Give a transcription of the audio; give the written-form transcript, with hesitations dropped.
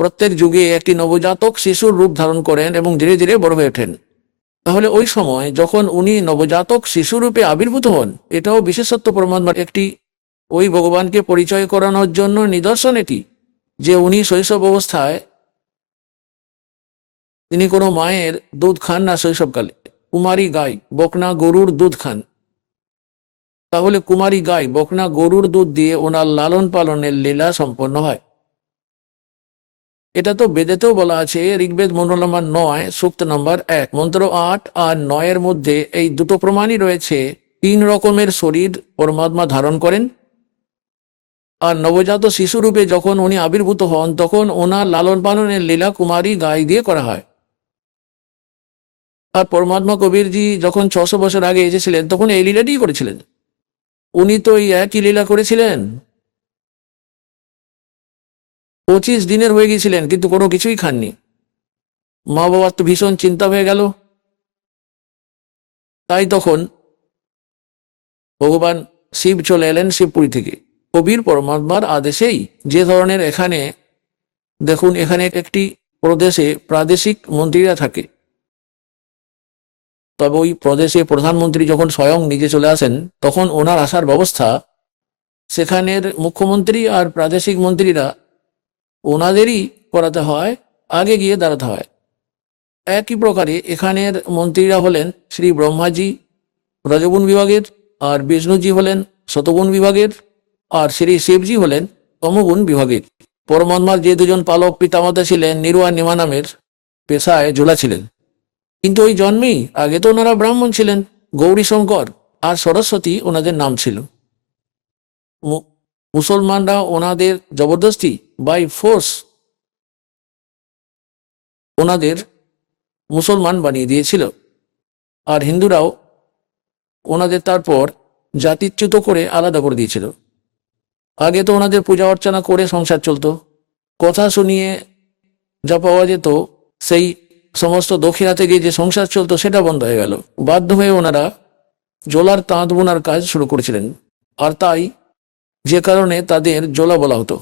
প্রত্যেক যুগে একটি নবজাতক শিশুর রূপ ধারণ করেন এবং ধীরে ধীরে বড় হয়ে ওঠেন। তাহলে ওই সময় যখন উনি নবজাতক শিশুরূপে আবির্ভূত হন, এটাও বিশেষত্ব পরমাত্মার একটি, ওই ভগবানকে পরিচয় করানোর জন্য নিদর্শন এটি, যে উনি শৈশব অবস্থায় তিনি কোনো মায়ের দুধ খান না। শৈশবকালে কুমারী গাই বকনা গরুর দুধ খান। তাহলে কুমারী গাই বকনা গরুর দুধ দিয়ে ওনার লালন পালনের লীলা সম্পন্ন হয়। এটা তো বেদেতেও বলা আছে। ঋগ্বেদ মন্ডল নম্বর 9 সূক্ত নম্বর 1 মন্ত্র 8 আর 9 মধ্যে এই দুটো প্রমাণই রয়েছে। 3 রকমের শরীর পরমাত্মা ধারণ করেন, আর নবজাত শিশুরূপে যখন উনি আবির্ভূত হন তখন ওনার লালন পালনের লীলা কুমারী গাই দিয়ে করা হয়। আর পরমাত্মা কবিরজি যখন 600 বছর আগে এসেছিলেন তখন এই লীলাটিই করেছিলেন। উনি তো এই একই লীলা করেছিলেন। 25 দিনের হয়ে গিয়েছিলেন কিন্তু কোনো কিছুই খাননি। মা বাবার তো ভীষণ চিন্তা হয়ে গেল। তাই তখন ভগবান শিব চলে এলেন শিবপুরী থেকে কবির পরমাত্মার আদেশেই। যে ধরনের এখানে দেখুন, এখানে একটি প্রদেশে প্রাদেশিক মন্ত্রীরা থাকে, তবে ওই প্রদেশে প্রধানমন্ত্রী যখন স্বয়ং নিজে চলে আসেন তখন ওনার আসার ব্যবস্থা সেখানের মুখ্যমন্ত্রী আর প্রাদেশিক মন্ত্রীরা ওনাদেরই করাতে হয়, আগে গিয়ে দাঁড়াতে হয়। একই প্রকারে এখানের মন্ত্রীরা হলেন শ্রী ব্রহ্মাজি রজগুণ বিভাগের, আর বিষ্ণুজি হলেন শতগুণ বিভাগের, আর শ্রী শিবজি হলেন তমগুণ বিভাগের। পরমাত্মার যে দুজন পালক পিতামাতা ছিলেন নিরু আর নিমা নামের, পেশায় জোলা ছিলেন, কিন্তু ওই জন্মেই আগে তো ওনারা ব্রাহ্মণ ছিলেন। গৌরী শঙ্কর আর সরস্বতী ওনাদের নাম ছিল। মুসলমানরা ওনাদের জবরদস্তি বাই ফোর্স ওনাদের মুসলমান বানিয়ে দিয়েছিল, আর হিন্দুরাও ওনাদের তারপর জাতিচ্যুত করে আলাদা করে দিয়েছিল। আগে তো ওনাদের পূজা অর্চনা করে সংসার চলতো, কথা শুনিয়ে যা পাওয়া যেত সেই সমস্ত দক্ষিণা থেকে যে সংসার চলতো সেটা বন্ধ হয়ে গেল। বাধ্য হয়ে ওনারা জোলার তাঁত বোনার কাজ শুরু করেছিলেন, আর তাই যে কারণে তাদের জোলা বলা হতো।